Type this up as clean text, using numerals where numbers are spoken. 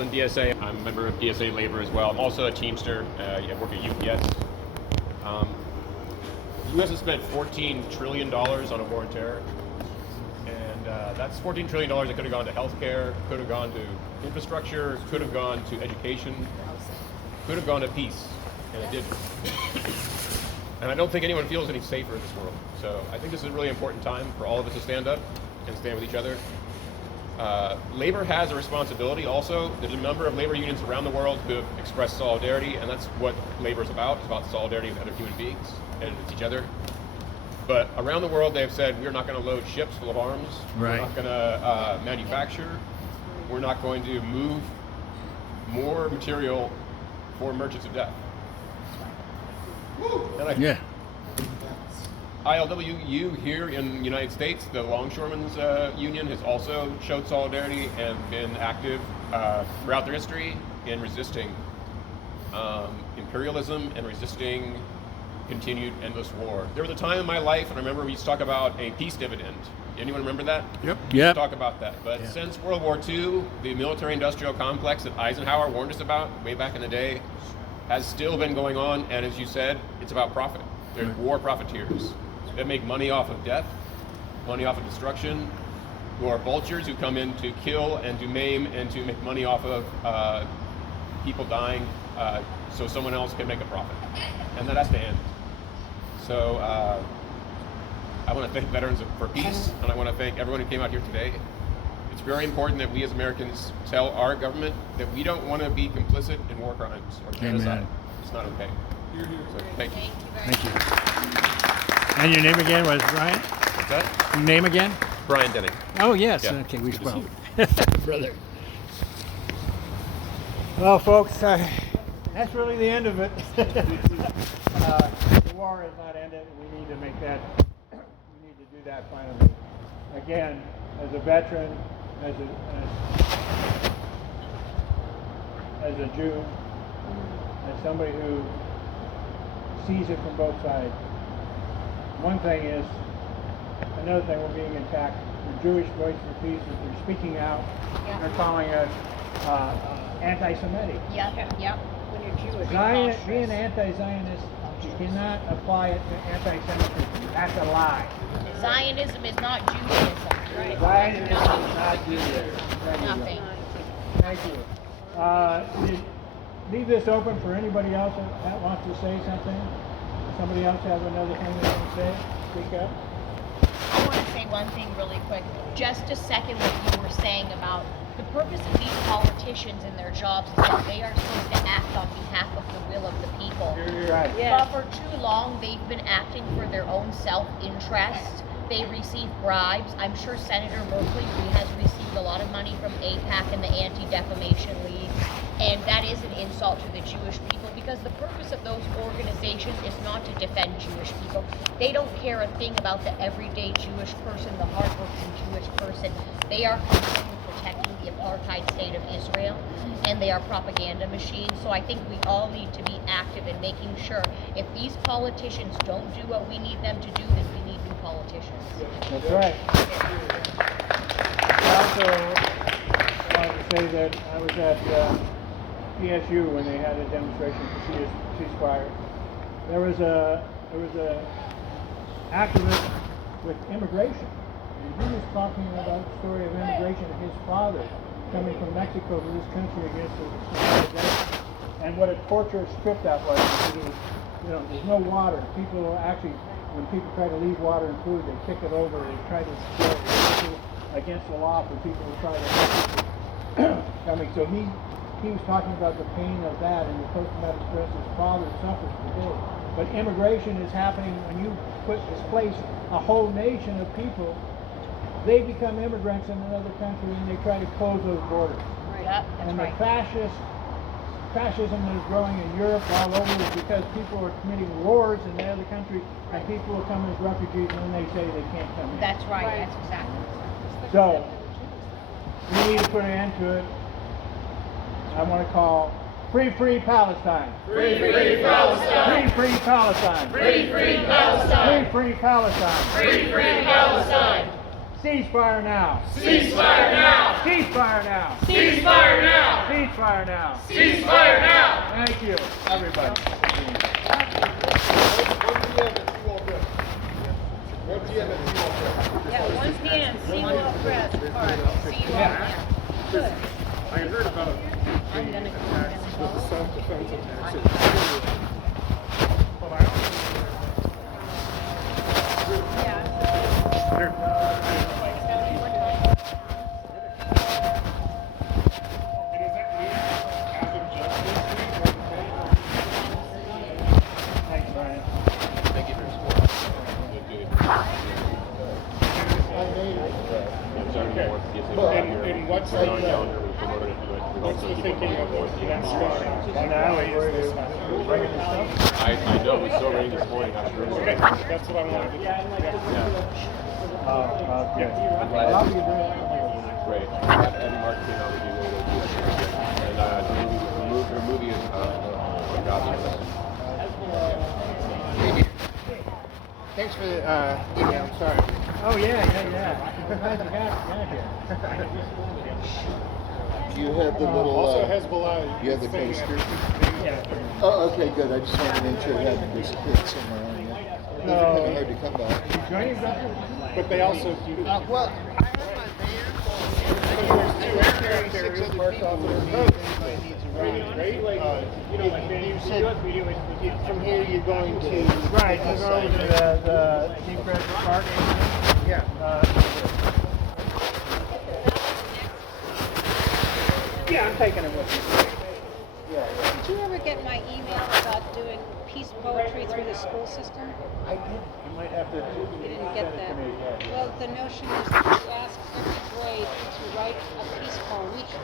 Portland DSA. I'm a member of DSA Labor as well. I'm also a Teamster. I work at UPS. The U.S. has spent $14 trillion on a war on terror. And that's $14 trillion that could have gone to healthcare, could have gone to infrastructure, could have gone to education, could have gone to peace, and it didn't. And I don't think anyone feels any safer in this world. So I think this is a really important time for all of us to stand up and stand with each other. Labor has a responsibility also. There's a number of labor unions around the world who have expressed solidarity, and that's what labor is about. It's about solidarity with other human beings and with each other. But around the world, they've said, we're not going to load ships full of arms. Right. We're not going to manufacture. We're not going to move more material for merchants of death. Yeah. ILWU here in the United States, the Longshoremen's Union, has also showed solidarity and been active throughout their history in resisting imperialism and resisting continued endless war. There was a time in my life, and I remember we used to talk about a peace dividend. Anyone remember that? Yep. We used Yep. to talk about that. But since World War II, the military-industrial complex that Eisenhower warned us about way back in the day has still been going on, and as you said, it's about profit. There's war profiteers that make money off of death, money off of destruction, who are vultures who come in to kill and to maim and to make money off of people dying so someone else can make a profit. And that has to end. So I want to thank Veterans for Peace, and I want to thank everyone who came out here today. It's very important that we as Americans tell our government that we don't want to be complicit in war crimes or genocide. Amen. It's not okay. So, thank you. Thank you. And your name again was Brian? What's that? Your name again? Brian Denning. Oh, yes. Yeah. Okay, we Good to see spoke. Brother. Well, folks, that's really the end of it. The war has not ended. We need to make that, we need to do that finally. Again, as a veteran, as a Jew, as somebody who sees it from both sides. One thing is, another thing, we're being attacked. The Jewish Voice for Peace, if they're speaking out, they're calling us anti-Semitic. Yep. When you're Jewish, Being anti-Zionist, you cannot apply it to anti-Semitism. That's a lie. Zionism is not Judaism. Right. Zionism is not Judaism. Nothing. Thank you. Leave this open for anybody else that wants to say something. Somebody else have another thing they want to say? Speak up. I want to say one thing really quick. Just to second what you were saying about the purpose of these politicians in their jobs is that they are supposed to act on behalf of the will of the people. You're right. But for too long, they've been acting for their own self-interest. They receive bribes. I'm sure Senator Merkley has received a lot of money from AIPAC and the Anti-Defamation League. And that is an insult to the Jewish people, because the purpose of those organizations is not to defend Jewish people. They don't care a thing about the everyday Jewish person, the hardworking Jewish person. They are concerned with protecting the apartheid state of Israel, and they are propaganda machines. So I think we all need to be active in making sure if these politicians don't do what we need them to do, then we need new politicians. That's right. I also wanted to say that I was at PSU when they had a demonstration for ceasefire. There was a activist with immigration, and he was talking about the story of immigration of his father coming from Mexico to this country against the United and what a torturous trip that was. Because there's no water. People are actually, when people try to leave water and food, they kick it over. They try to steal it against the law for people who try to coming. So he was talking about the pain of that and the post-traumatic stress his father suffers today. But immigration is happening when you displace a whole nation of people. They become immigrants in another country and they try to close those borders. Right. Yep, that's and right. the fascism that is growing in Europe all over is because people are committing wars in the other country, and people will come as refugees and they say they can't come in. That's right. That's exactly. So we need to put an end to it. I want to call Free Palestine. Free Palestine. Free Palestine. Free Palestine. Free Palestine. Free Palestine. Ceasefire now. Ceasefire now. Ceasefire now. Ceasefire now. Ceasefire now. Ceasefire now. Thank you, everybody. Yeah, one hand, Seawall Press. All right, see you all now. Good. I heard about I'm gonna the self-defense attacks. Thanks, Brian. Thank you for your support. And what's the thinking of next Now we bringing this up. I know, we still raining this morning. Okay, that's what I wanted to do. Okay. Glad How it- are you doing? Great. And Mark came out with you later. And the movie is on God. Thanks for the email. Sorry. Oh, yeah. I'm glad you got here. You have the little. Also, Hezbollah. you have the thing poster? Yeah. Oh, okay, good. I just wanted to make sure it hadn't disappeared somewhere on you. Those No. are kind of hard to come by. You joining, brother? But they also do. Well, I heard my van. There's 2 aircraft carriers parked off their road. Anybody needs a ride. Right? You said from here you're going to. Right, we're going to the Deep Red Park. Yeah. Yeah, I'm taking it with me. Did you ever get my email about doing peace poetry through the school system? I did. You might have to. You didn't get that. Well, the notion is that you ask every grade to write a peace poem. Each